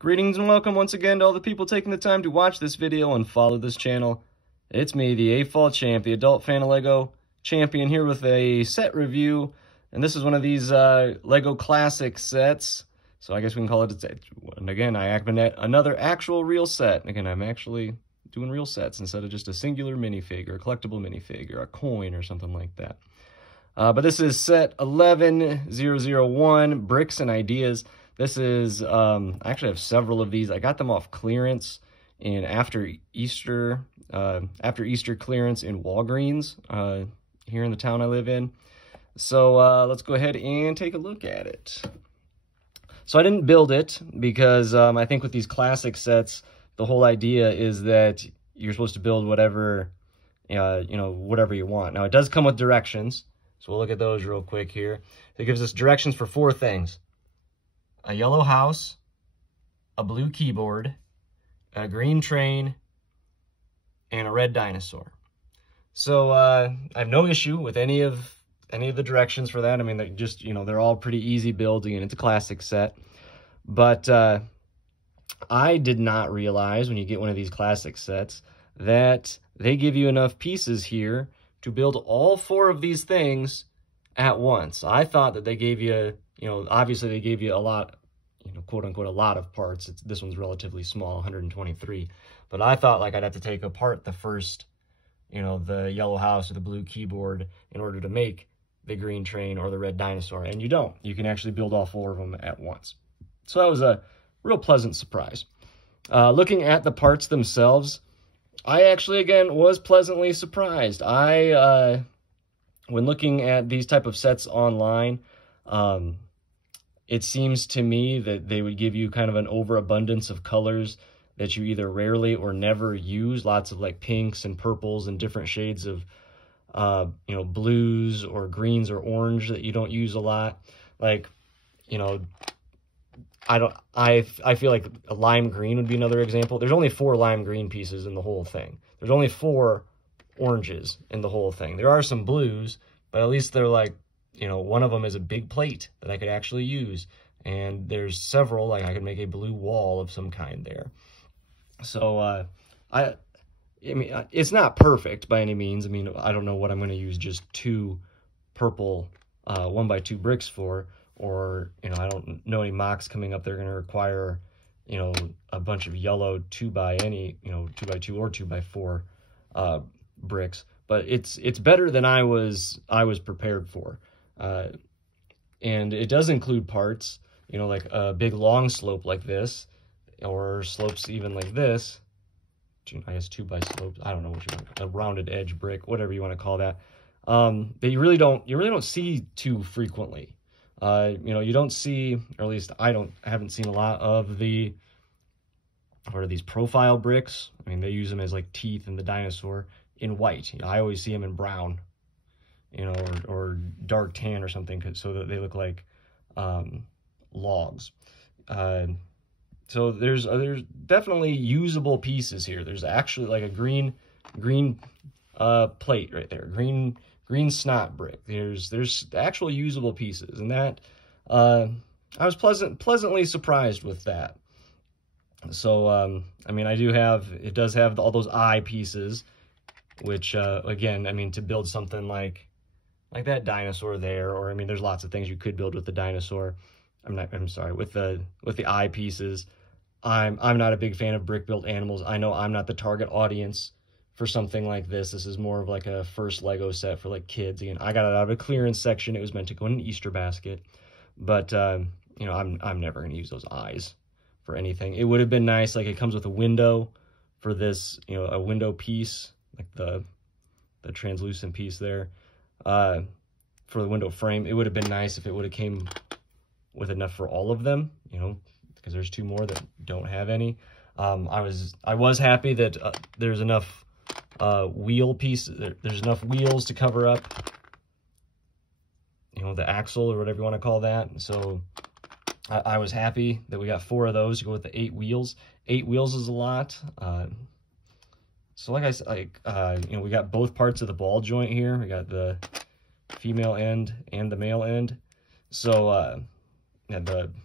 Greetings and welcome once again to all the people taking the time to watch this video and follow this channel. It's me, the AFall Champ, the adult fan of LEGO champion, here with a set review. And this is one of these LEGO classic sets. So I guess we can call it a set. And again, I have another actual real set. Again, I'm actually doing real sets instead of just a singular minifig or a collectible minifig or a coin or something like that. But this is set 11001, Bricks and Ideas. This is, I actually have several of these. I got them off clearance and after Easter clearance in Walgreens here in the town I live in. So let's go ahead and take a look at it. So I didn't build it because I think with these classic sets, the whole idea is that you're supposed to build whatever, whatever you want. Now it does come with directions. So we'll look at those real quick here. It gives us directions for 4 things. A yellow house, a blue keyboard, a green train, and a red dinosaur. So I have no issue with any of the directions for that. I mean, they're all pretty easy building, and it's a classic set. But I did not realize when you get one of these classic sets that they give you enough pieces here to build all 4 of these things at once. I thought that they gave you, obviously they gave you a lot, quote unquote, a lot of parts. This one's relatively small, 123. But I thought like I'd have to take apart the first, the yellow house or the blue keyboard in order to make the green train or the red dinosaur. And you don't. You can actually build all 4 of them at once. So that was a real pleasant surprise. Looking at the parts themselves, I actually, again, was pleasantly surprised. When looking at these type of sets online, it seems to me that they would give you kind of an overabundance of colors that you either rarely or never use. Lots of like pinks and purples and different shades of, blues or greens or orange that you don't use a lot. Like, I feel like a lime green would be another example. There's only 4 lime green pieces in the whole thing. There's only 4 oranges in the whole thing. There are some blues, but at least they're like, one of them is a big plate that I could actually use. And there's several, like I could make a blue wall of some kind there. So, I mean, it's not perfect by any means. I mean, I don't know what I'm going to use just 2 purple 1x2 bricks for. Or, I don't know any mocks coming up. They're going to require, a bunch of yellow 2x2 or 2x4 bricks. But it's better than I was prepared for. And it does include parts, like a big long slope like this, or slopes even like this. I guess 2x slopes. I don't know what you want, a rounded edge brick, whatever you want to call that. That you really don't see too frequently. You don't see, or at least I haven't seen a lot of what are these profile bricks? I mean, they use them as like teeth in the dinosaur in white. I always see them in brown, or dark tan or something, so that they look like logs. So there's definitely usable pieces here. There's actually like a green plate right there, green snot brick. There's actual usable pieces, and that I was pleasantly surprised with that. So I mean, it does have all those eye pieces, which again, I mean, to build something like that dinosaur there, or I mean, there's lots of things you could build with the dinosaur. I'm sorry, with the eye pieces. I'm not a big fan of brick built animals. I know I'm not the target audience for something like this. This is more of like a first Lego set for like kids. Again, I got it out of a clearance section. It was meant to go in an Easter basket, but I'm never going to use those eyes for anything. It would have been nice, like it comes with a window for this, a window piece, like the translucent piece there, for the window frame. It would have been nice if it would have came with enough for all of them, because there's 2 more that don't have any. I was happy that there's enough wheel pieces. There's enough wheels to cover up, the axle or whatever you want to call that. So I was happy that we got 4 of those to go with the 8 wheels. 8 wheels is a lot. So like I said, we got both parts of the ball joint here. We got the female end and the male end. So,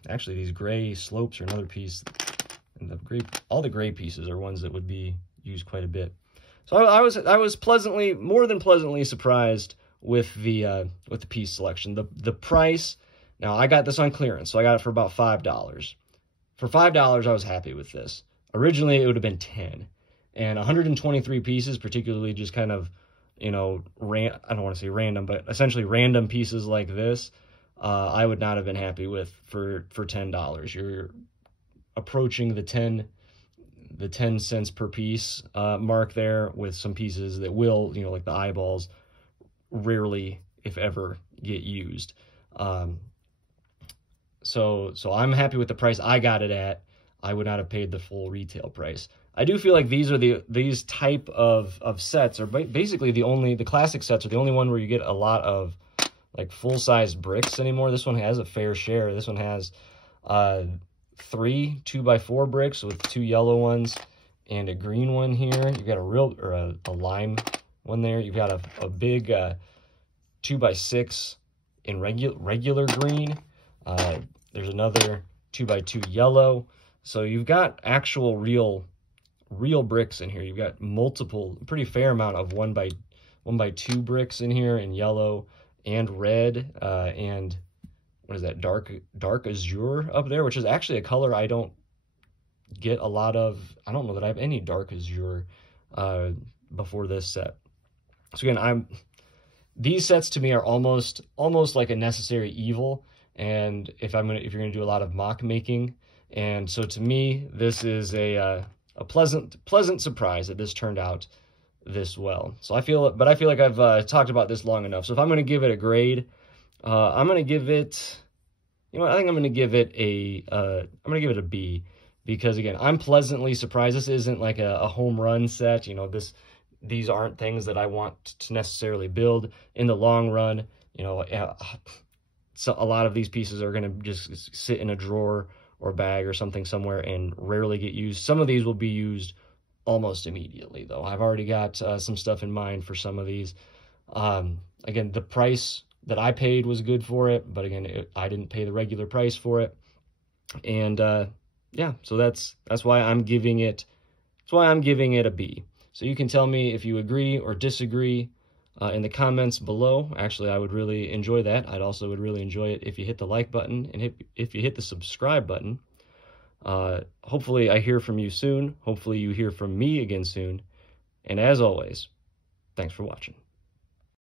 actually these gray slopes are another piece And all the gray pieces are ones that would be used quite a bit. So I was more than pleasantly surprised with the piece selection. The price. Now I got this on clearance, so I got it for about $5. For $5, I was happy with this. Originally, it would have been 10, and 123 pieces, particularly just kind of, you know, I don't want to say random, but essentially random pieces like this, I would not have been happy with for $10. You're approaching the 10 cents per piece mark there with some pieces that will, you know, like the eyeballs, rarely, if ever, get used. So I'm happy with the price I got it at. I would not have paid the full retail price. I do feel like these type of sets are basically the classic sets are the only one where you get a lot of like full-size bricks anymore. This one has a fair share. This one has 3 2x4 bricks with 2 yellow ones and a green one here. You've got a lime one there. You've got a big 2x6 in regular green. There's another 2x2 yellow. So you've got actual real bricks in here. You've got pretty fair amount of 1x2 bricks in here in yellow and red, and what is that, dark azure up there, which is actually a color I don't get a lot of. I don't know that I have any dark azure before this set. So again, these sets to me are almost like a necessary evil, and if you're gonna do a lot of mock making, and so to me this is a pleasant surprise that this turned out this well. So I feel like I've talked about this long enough. So if I'm going to give it a grade, I'm going to give it, you know, I think I'm going to give it a B, because again, I'm pleasantly surprised. This isn't like a home run set. You know, these aren't things that I want to necessarily build in the long run. You know, so a lot of these pieces are going to just sit in a drawer or bag or something somewhere and rarely get used. Some of these will be used almost immediately, though. I've already got some stuff in mind for some of these. Again, the price that I paid was good for it, but again, I didn't pay the regular price for it. And yeah, so that's why I'm giving it a B. So you can tell me if you agree or disagree in the comments below. Actually, I would really enjoy that. I'd also would really enjoy it if you hit the like button and if you hit the subscribe button. Hopefully I hear from you soon. Hopefully you hear from me again soon. And as always, thanks for watching.